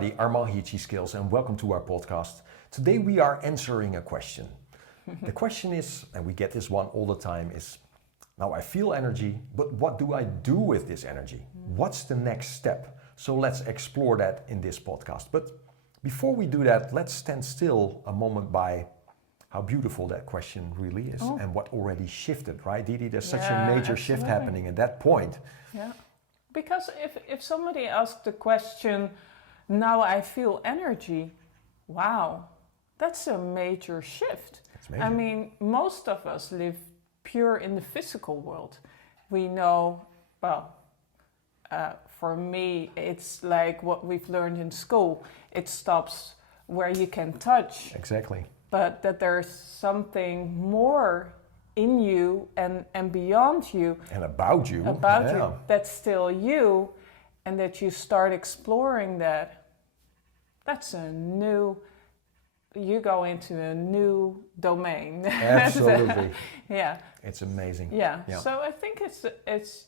everybody, Armand Hichi Skills, and welcome to our podcast. Today we are answering a question. The question is, and we get this one all the time, is, now I feel energy, but what do I do with this energy? What's the next step? So let's explore that in this podcast. But before we do that, let's stand still a moment by how beautiful that question really is and what already shifted, right? Didi, there's such a major shift happening at that point. Yeah, because if somebody asked the question, now I feel energy, wow, that's a major shift. Major. I mean, most of us live pure in the physical world. We know, well, for me, it's like what we've learned in school. It stops where you can touch. Exactly. But that there's something more in you and beyond you. And about you. About you, that's still you. And that you start exploring that. That's a new... You go into a new domain. Absolutely. Yeah. It's amazing. Yeah. So I think it's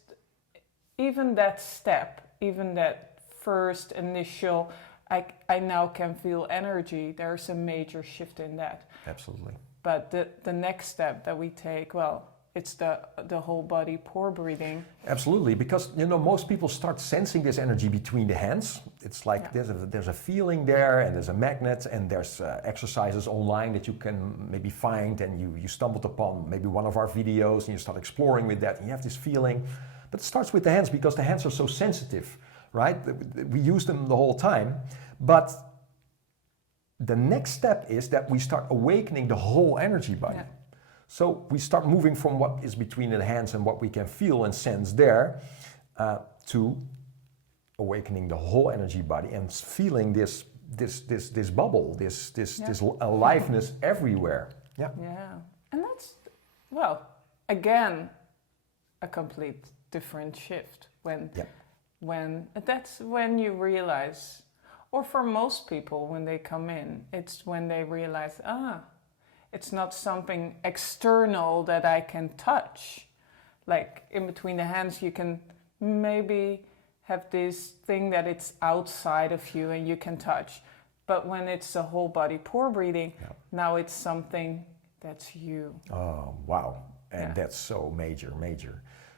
even that step, even that first initial, I now can feel energy. There's a major shift in that. Absolutely. But the next step that we take, well, it's the whole body pore breathing. Absolutely, because most people start sensing this energy between the hands. It's like there's a feeling there, and there's a magnet, and there's exercises online that you can maybe find, and you stumbled upon maybe one of our videos, and you start exploring with that, and you have this feeling. But it starts with the hands because the hands are so sensitive, right? We use them the whole time, but the next step is that we start awakening the whole energy body. Yeah. So we start moving from what is between the hands and what we can feel and sense there to awakening the whole energy body and feeling this bubble, this aliveness everywhere. Yeah. Yeah, and that's, well, again, a complete different shift when that's when you realize, or for most people when they come in, it's when they realize, it's not something external that I can touch. Like in between the hands, you can maybe have this thing that it's outside of you and you can touch. But when it's a whole body pore breathing, now it's something that's you. Oh, wow. And that's so major.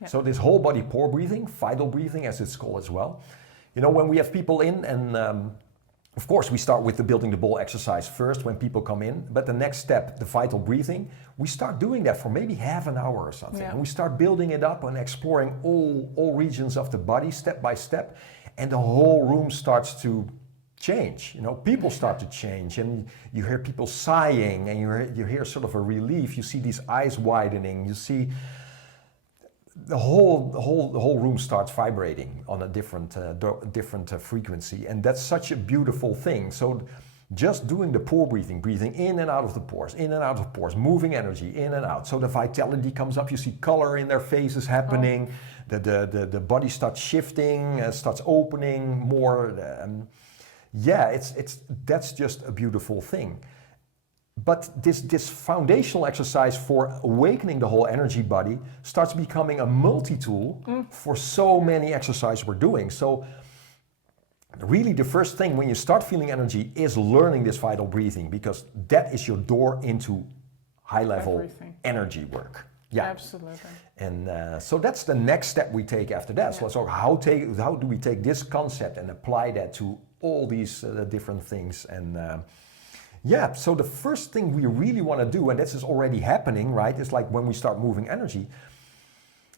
Yeah. So this whole body pore breathing, vital breathing as it's called as well. When we have people in and of course, we start with the building the ball exercise first when people come in, but the next step, the vital breathing, we start doing that for maybe half an hour or something. Yeah. And we start building it up and exploring all regions of the body step by step, and the whole room starts to change. People start to change, and you hear people sighing, and you hear sort of a relief. You see these eyes widening. You see the whole room starts vibrating on a different frequency, and that's such a beautiful thing. So just doing the pore breathing in and out of the pores, in and out of pores, moving energy in and out. So the vitality comes up. You see color in their faces happening. The body starts shifting, starts opening more. That's just a beautiful thing. But this foundational exercise for awakening the whole energy body starts becoming a multi-tool for so many exercises we're doing. So really the first thing when you start feeling energy is learning this vital breathing, because that is your door into high-level energy work. Yeah, absolutely. And so that's the next step we take after that. Yeah. So how do we take this concept and apply that to all these different things? And so the first thing we really want to do, and this is already happening, right? It's like when we start moving energy,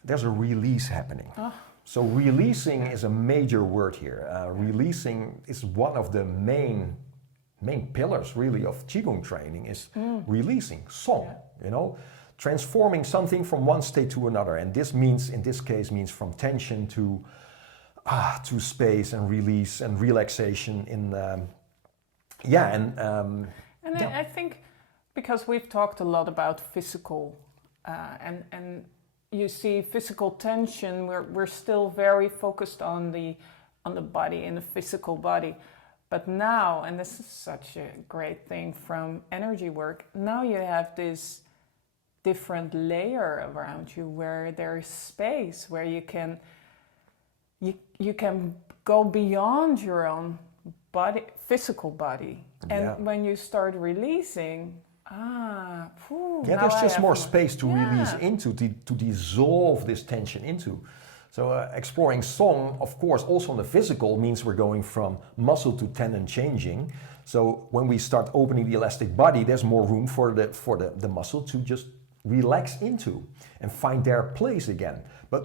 there's a release happening. So releasing is a major word here. Releasing is one of the main pillars, really, of Qigong training, is releasing, song, transforming something from one state to another. And this means, in this case, from tension to space and release and relaxation I think because we've talked a lot about physical and you see physical tension, we're still very focused on the body and the physical body. But now, and this is such a great thing from Energywork, now you have this different layer around you where there is space, where you can go beyond your own body, physical body. And when you start releasing, there's just more space to release into, to dissolve this tension into. So exploring song, of course, also on the physical means we're going from muscle to tendon changing. So when we start opening the elastic body, there's more room for the muscle to just relax into and find their place again. But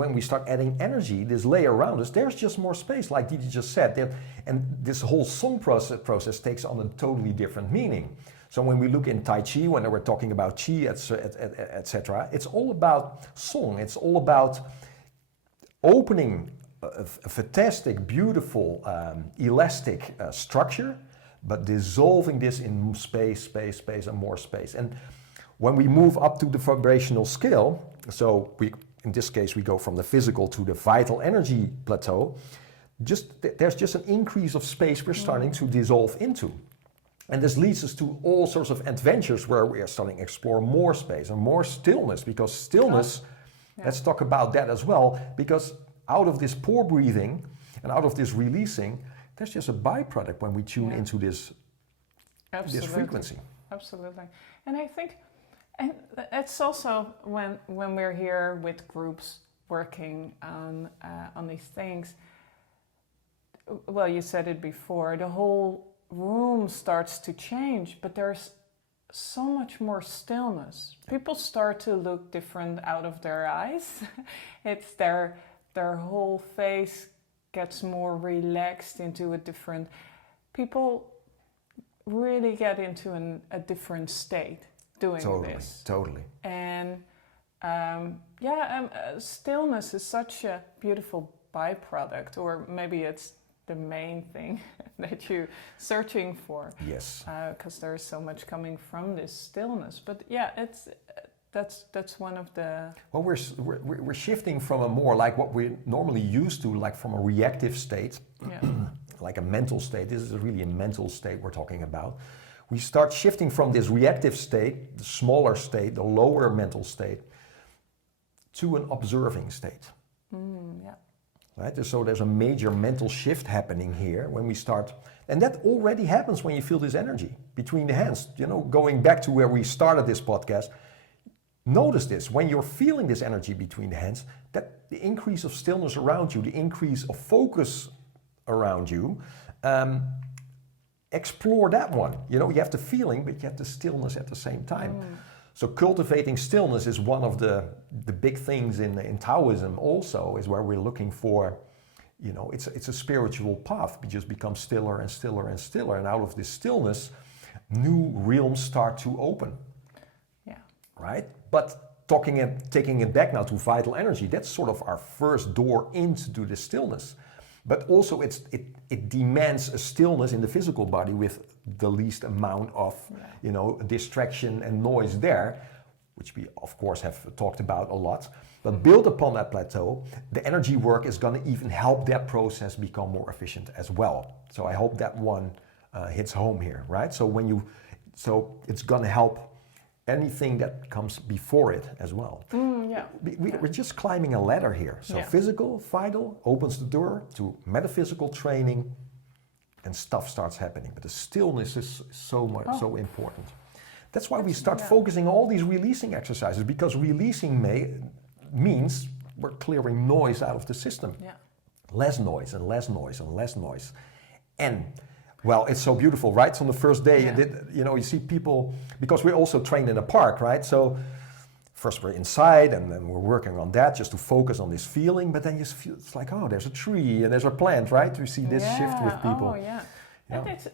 when we start adding energy, this layer around us, there's just more space, like Didi just said. And this whole song process takes on a totally different meaning. So when we look in Tai Chi, when we're talking about Chi, etc., it's all about song. It's all about opening a fantastic, beautiful, elastic structure, but dissolving this in space, and more space. And when we move up to the vibrational scale, so in this case we go from the physical to the vital energy plateau, there's just an increase of space we're starting to dissolve into. And this leads us to all sorts of adventures where we are starting to explore more space and more stillness, because stillness, let's talk about that as well, because out of this pore breathing and out of this releasing, there's just a byproduct when we tune into this frequency. Absolutely. And I think, and it's also when we're here with groups working on these things, well, you said it before, the whole room starts to change, but there's so much more stillness. People start to look different out of their eyes. It's their whole face gets more relaxed into a different... People really get into a different state doing this. Totally. And stillness is such a beautiful byproduct, or maybe it's the main thing that you're searching for. Yes. Because there's so much coming from this stillness. But that's one of the... Well, we're shifting from a more like what we're normally used to, like from a reactive state, like a mental state. This is really a mental state we're talking about. We start shifting from this reactive state, the smaller state, the lower mental state, to an observing state. Right? So there's a major mental shift happening here when we start, and that already happens when you feel this energy between the hands. You know, going back to where we started this podcast, notice this, when you're feeling this energy between the hands, that the increase of stillness around you, the increase of focus around you, explore that one. You know, you have the feeling, but you have the stillness at the same time. So cultivating stillness is one of the big things in Taoism also, is where we're looking for, you know, it's a spiritual path. We just become stiller and stiller and stiller. And out of this stillness, new realms start to open. Yeah. Right? But taking it back now to vital energy, that's sort of our first door into the stillness. But also it demands a stillness in the physical body with the least amount of distraction and noise there, which we of course have talked about a lot. But built upon that plateau, the energy work is going to even help that process become more efficient as well. So I hope that one hits home here, right? So it's going to help anything that comes before it as well. We're just climbing a ladder here. So physical, vital, opens the door to metaphysical training, and stuff starts happening. But the stillness is so important. That's why we start focusing on all these releasing exercises, because releasing means we're clearing noise out of the system. Less noise and less noise and less noise. And well, it's so beautiful, right? So on the first day, you see people, because we're also trained in a park, right? So first we're inside, and then we're working on that just to focus on this feeling. But then you feel it's like, oh, there's a tree and there's a plant, right? We see this shift with people. And it's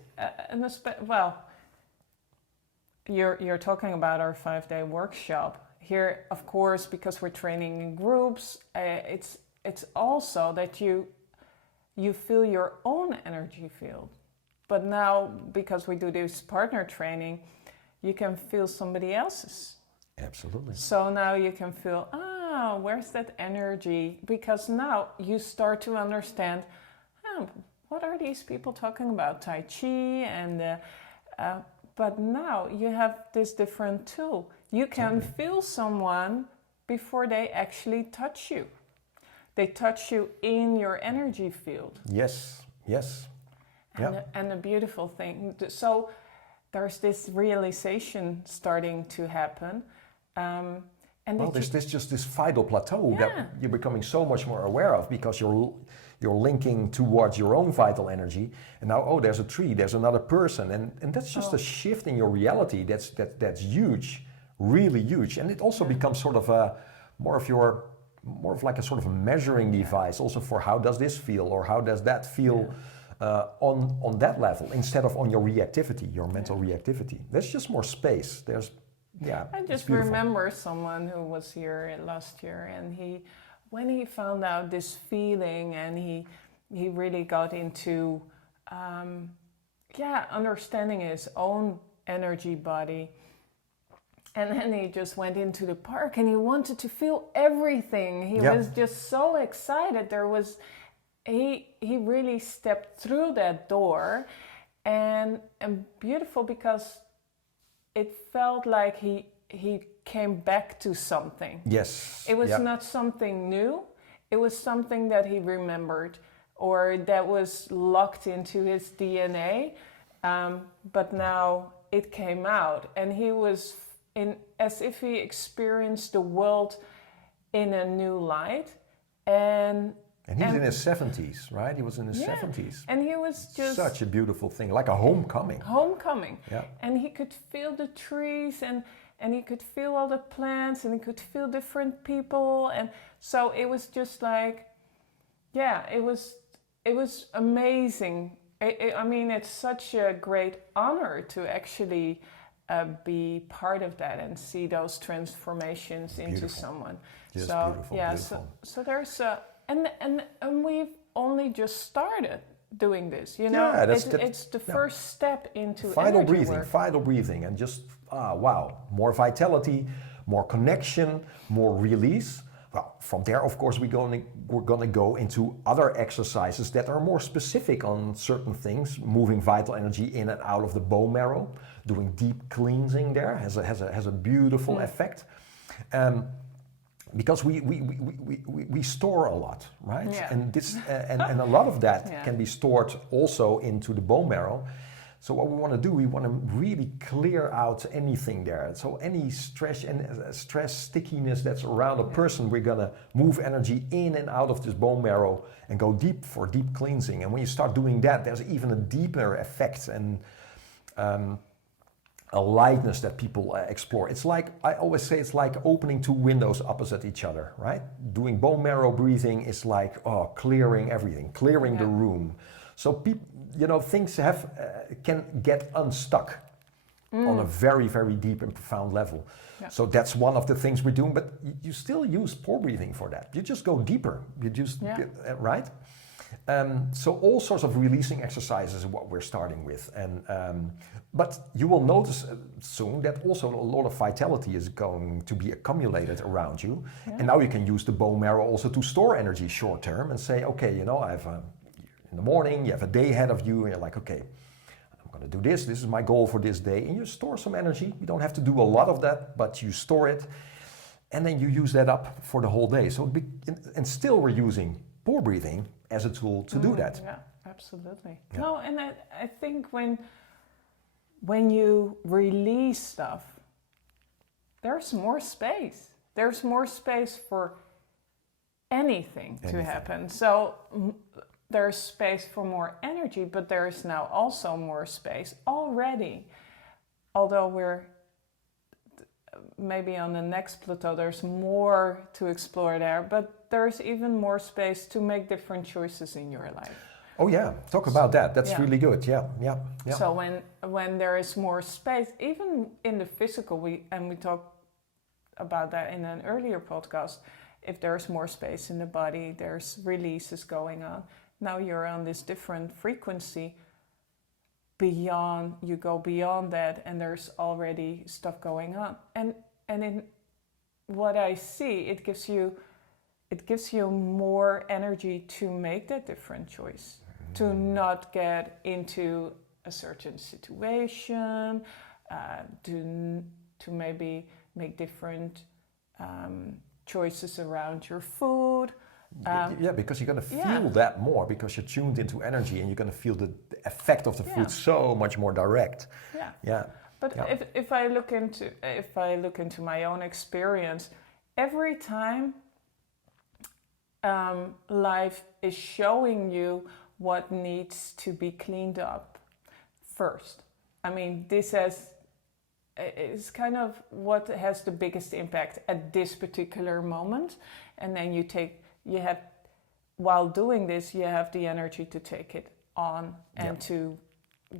you're talking about our 5-day workshop here. Of course, because we're training in groups, it's also that you feel your own energy field. But now, because we do this partner training, you can feel somebody else's. Absolutely. So now you can feel, where's that energy? Because now you start to understand, what are these people talking about? Tai Chi and... but now you have this different tool. You can feel someone before they actually touch you. They touch you in your energy field. Yes. And the beautiful thing, so there's this realization starting to happen. And well, there's this vital plateau that you're becoming so much more aware of, because you're linking towards your own vital energy, and now there's a tree, there's another person, and that's just a shift in your reality. That's huge, really huge, and it also becomes sort of more of like a sort of a measuring device, also for how does this feel or how does that feel. On that level, instead of on your reactivity, your mental reactivity. There's just more space. I just remember someone who was here last year, and when he found out this feeling, and he really got into understanding his own energy body. And then he just went into the park, and he wanted to feel everything. He was just so excited. He really stepped through that door, and beautiful, because it felt like he came back to something. Yes. It was not something new. It was something that he remembered, or that was locked into his DNA. But now it came out, and he was as if he experienced the world in a new light. And he's in his 70s, right? He was in his 70s. And he was just... Such a beautiful thing, like a homecoming. Yeah. And he could feel the trees, and he could feel all the plants, and he could feel different people. And so it was just like, it was amazing. I mean, it's such a great honor to actually be part of that and see those transformations into someone. Just so, beautiful. So there's a... And we've only just started doing this, you know. It's the first step into vital breathing, and just more vitality, more connection, more release. Well, from there, of course, we're gonna go into other exercises that are more specific on certain things, moving vital energy in and out of the bone marrow, doing deep cleansing. There has a beautiful effect. Because we store a lot, right? Yeah. And this and a lot of that can be stored also into the bone marrow. So what we want to do, we want to really clear out anything there. So any stress, stickiness that's around a person, we're gonna move energy in and out of this bone marrow and go deep for deep cleansing. And when you start doing that, there's even a deeper effect and a lightness that people explore. It's like, I always say, it's like opening two windows opposite each other, right? Doing bone marrow breathing is like clearing everything, clearing the room. So things can get unstuck on a very, very deep and profound level. Yeah. So that's one of the things we're doing, but you still use pore breathing for that. You just go deeper. You just right? So all sorts of releasing exercises is what we're starting with, but you will notice soon that also a lot of vitality is going to be accumulated around you, and now you can use the bone marrow also to store energy short term and say, okay, I have in the morning you have a day ahead of you, and you're like, okay, I'm going to do this. This is my goal for this day, and you store some energy. You don't have to do a lot of that, but you store it, and then you use that up for the whole day. So and still we're using pore breathing as a tool to do that. Yeah, absolutely. Yeah. No, and I think when you release stuff, there's more space. There's more space for anything to happen. So there's space for more energy, but there is now also more space already. Although we're maybe on the next plateau, there's more to explore there, but there's even more space to make different choices in your life. Oh yeah, talk about that. That's really good. Yeah. So when there is more space, even in the physical, we talked about that in an earlier podcast. If there's more space in the body, there's releases going on. Now you're on this different frequency. You go beyond that, and there's already stuff going on. And in what I see, it gives you more energy to make that different choice, to not get into a certain situation, to maybe make different choices around your food, Yeah, because you're going to feel that more because you're tuned into energy and you're going to feel the effect of the food so much more direct. Yeah. But if I look into my own experience, every time life is showing you what needs to be cleaned up first. I mean, this is kind of what has the biggest impact at this particular moment, and then while doing this, you have the energy to take it on and to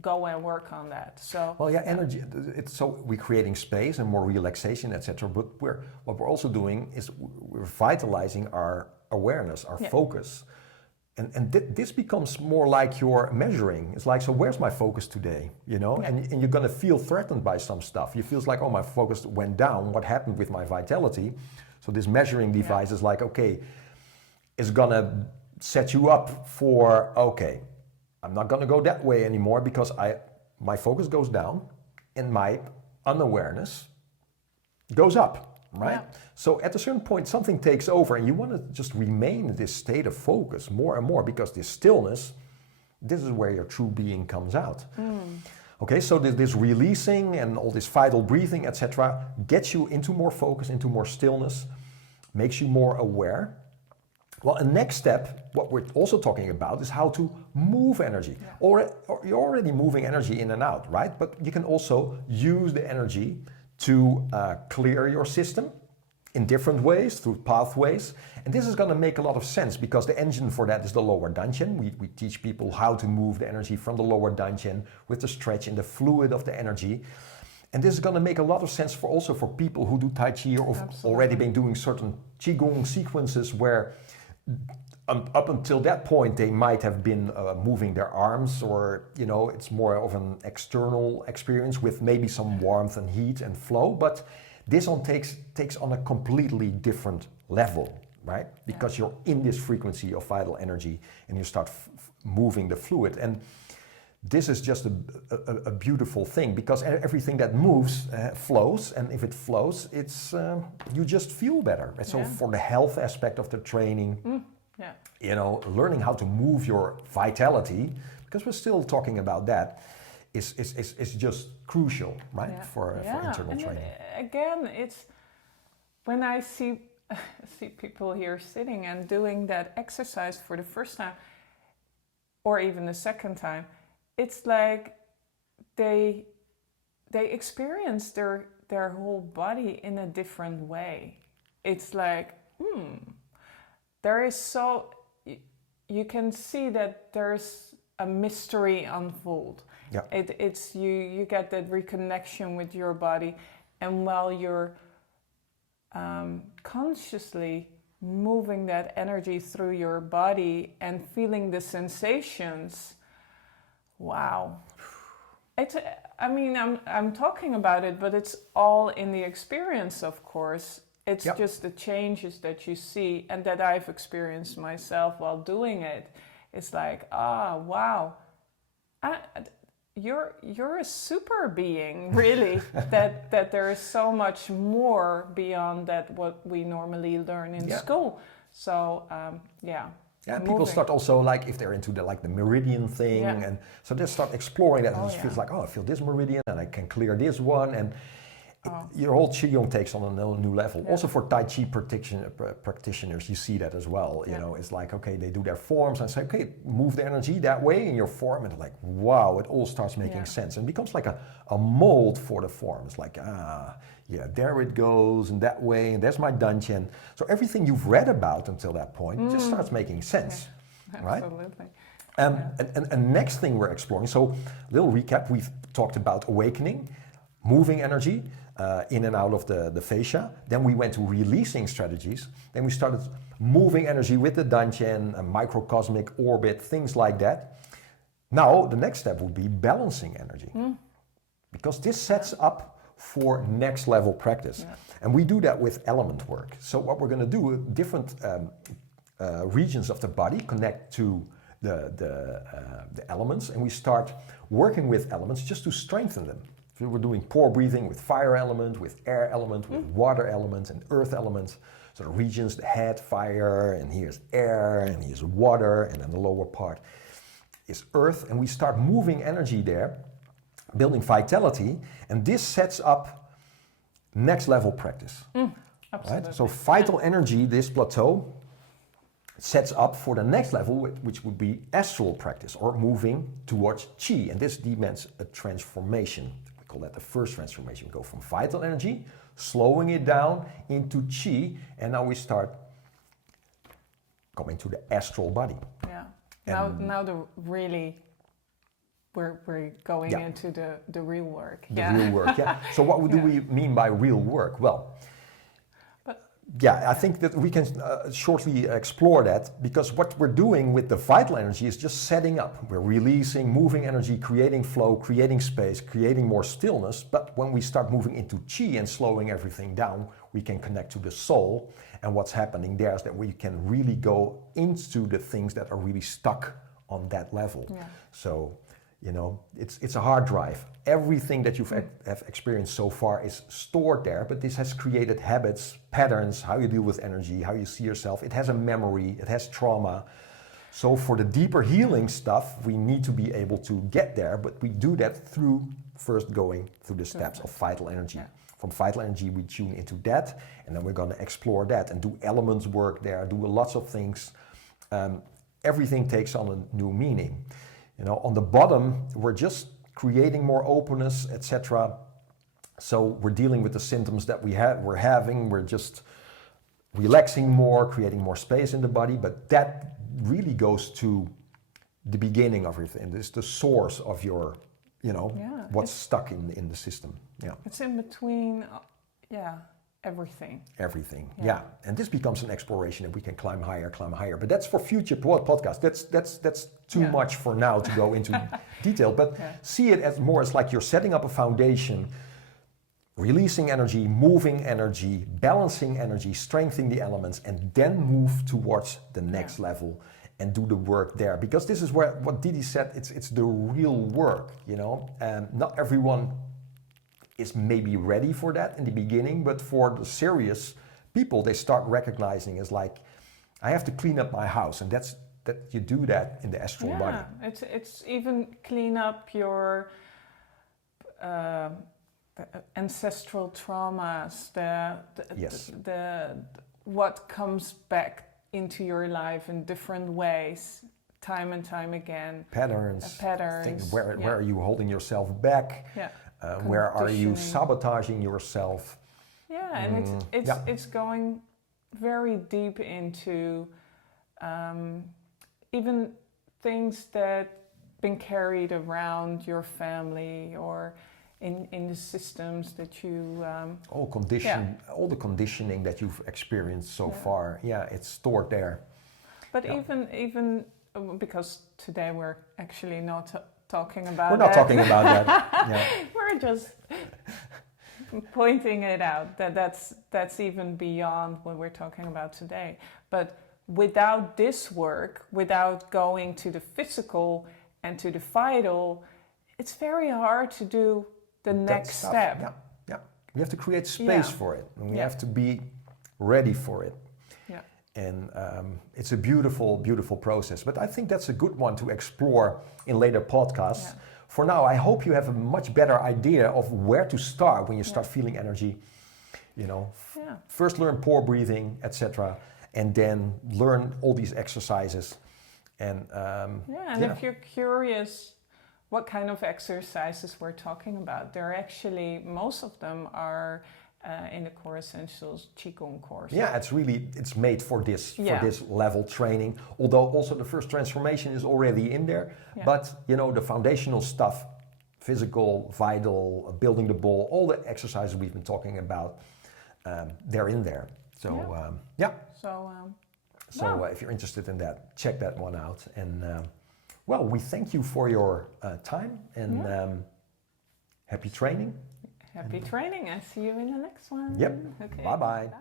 go and work on that. So energy. We're creating space and more relaxation, etc. But what we're also doing is we're vitalizing our awareness, our focus, and this becomes more like you're measuring. It's like, so where's my focus today? You know, and you're gonna feel threatened by some stuff. You feel like, oh, my focus went down. What happened with my vitality? So this measuring device is like, okay, it's gonna set you up for, okay, I'm not gonna go that way anymore because my focus goes down and my unawareness goes up, right? Yeah. So at a certain point, something takes over and you wanna just remain in this state of focus more and more because this stillness, this is where your true being comes out. Okay, so this releasing and all this vital breathing, etc., gets you into more focus, into more stillness, makes you more aware. Well, a next step, what we're also talking about, is how to move energy. Or you're already moving energy in and out, right? But you can also use the energy to clear your system in different ways, through pathways. And this is going to make a lot of sense because the engine for that is the lower dantian. We teach people how to move the energy from the lower dantian with the stretch in the fluid of the energy. And this is going to make a lot of sense also for people who do Tai Chi or have already been doing certain Qigong sequences where up until that point they might have been moving their arms, or it's more of an external experience with maybe some warmth and heat and flow, but this one takes on a completely different level, right? Because you're in this frequency of vital energy and you start moving the fluid, and this is just a beautiful thing because everything that moves flows, and if it flows, it's you just feel better. And so for the health aspect of the training, learning how to move your vitality, because we're still talking about that, is just crucial, right? For internal training. Again, it's when I see people here sitting and doing that exercise for the first time, or even the second time. It's like they experience their whole body in a different way. It's like, there is you can see that there's a mystery unfold. Yeah. It's you get that reconnection with your body, and while you're consciously moving that energy through your body and feeling the sensations. Wow. I'm talking about it, but it's all in the experience, of course. It's just the changes that you see and that I've experienced myself while doing it. It's like, wow. You're a super being, really, that there is so much more beyond that what we normally learn in school. So, Yeah, people start also, like, if they're into the meridian thing, and so they start exploring that, and it feels like, I feel this meridian, and I can clear this one, and your whole Qigong takes on a new level. Yeah. Also for Tai Chi practitioners, you see that as well. You know, it's like, okay, they do their forms and say, okay, move the energy that way in your form, and like, wow, it all starts making sense, and becomes like a mold for the form. It's like, there it goes, and that way, and there's my dantian. So everything you've read about until that point just starts making sense, right? Absolutely. And next thing we're exploring, so a little recap, we've talked about awakening, moving energy in and out of the fascia. Then we went to releasing strategies. Then we started moving energy with the dantian, a microcosmic orbit, things like that. Now, the next step would be balancing energy. Because this sets up for next level practice. Yeah. And we do that with element work. So what we're going to do, different regions of the body connect to the elements, and we start working with elements just to strengthen them. So we're doing pore breathing with fire element, with air element, with water element, and earth element. So the regions, the head, fire, and here's air, and here's water, and then the lower part is earth. And we start moving energy there, building vitality, and this sets up next level practice. Absolutely. Right? So vital energy, this plateau, sets up for the next level, which would be astral practice, or moving towards chi. And this demands a transformation. We call that the first transformation. We go from vital energy, slowing it down into chi, and now we start coming to the astral body. Yeah. Now we're going into the real work. Real work, yeah. So what do we mean by real work? Well, I think that we can shortly explore that, because what we're doing with the vital energy is just setting up. We're releasing, moving energy, creating flow, creating space, creating more stillness. But when we start moving into chi and slowing everything down, we can connect to the soul. And what's happening there is that we can really go into the things that are really stuck on that level. Yeah. So, you know, it's a hard drive. Everything that you've have experienced so far is stored there, but this has created habits, patterns, how you deal with energy, how you see yourself. It has a memory, it has trauma. So for the deeper healing stuff, we need to be able to get there, but we do that through first going through the steps of vital energy. Yeah. From vital energy, we tune into that, and then we're going to explore that and do elements work there, do lots of things. Everything takes on a new meaning. You know, on the bottom, we're just creating more openness, etc. So we're dealing with the symptoms that we're having. We're just relaxing more, creating more space in the body. But that really goes to the beginning of everything. It's the source of your, you know, what's stuck in the system. Yeah. It's in between, everything. Everything, yeah. And this becomes an exploration, and we can climb higher. But that's for future podcasts. That's too much for now to go into detail. But see it as more as like you're setting up a foundation, releasing energy, moving energy, balancing energy, strengthening the elements, and then move towards the next level and do the work there. Because this is where what Didi said, it's the real work, you know. And not everyone is maybe ready for that in the beginning, but for the serious people, they start recognizing as like, I have to clean up my house, and that you do that in the astral body. It's even clean up your ancestral traumas, the what comes back into your life in different ways, time and time again. Patterns. Things, where are you holding yourself back? Yeah. Where are you sabotaging yourself? Yeah, and it's going very deep into even things that been carried around your family or in the systems that you all the conditioning that you've experienced so far. Yeah, it's stored there. But even because today we're actually not talking about We're not talking about that. Yeah. We're just pointing it out that's even beyond what we're talking about today. But without this work, without going to the physical and to the vital, it's very hard to do the next step. Yeah. We have to create space for it, and we have to be ready for it. Yeah. And it's a beautiful, beautiful process. But I think that's a good one to explore in later podcasts. Yeah. For now, I hope you have a much better idea of where to start when you start feeling energy. You know, first learn pore breathing, etc., and then learn all these exercises. And if you're curious what kind of exercises we're talking about, there are actually, most of them are in the Core Essentials Qigong course. Yeah, it's made for this level training. Although also the first transformation is already in there, but you know, the foundational stuff, physical, vital, building the ball, all the exercises we've been talking about, they're in there. So So if you're interested in that, check that one out. And we thank you for your time and happy training. Happy training. I see you in the next one. Yep. Okay. Bye-bye. Bye.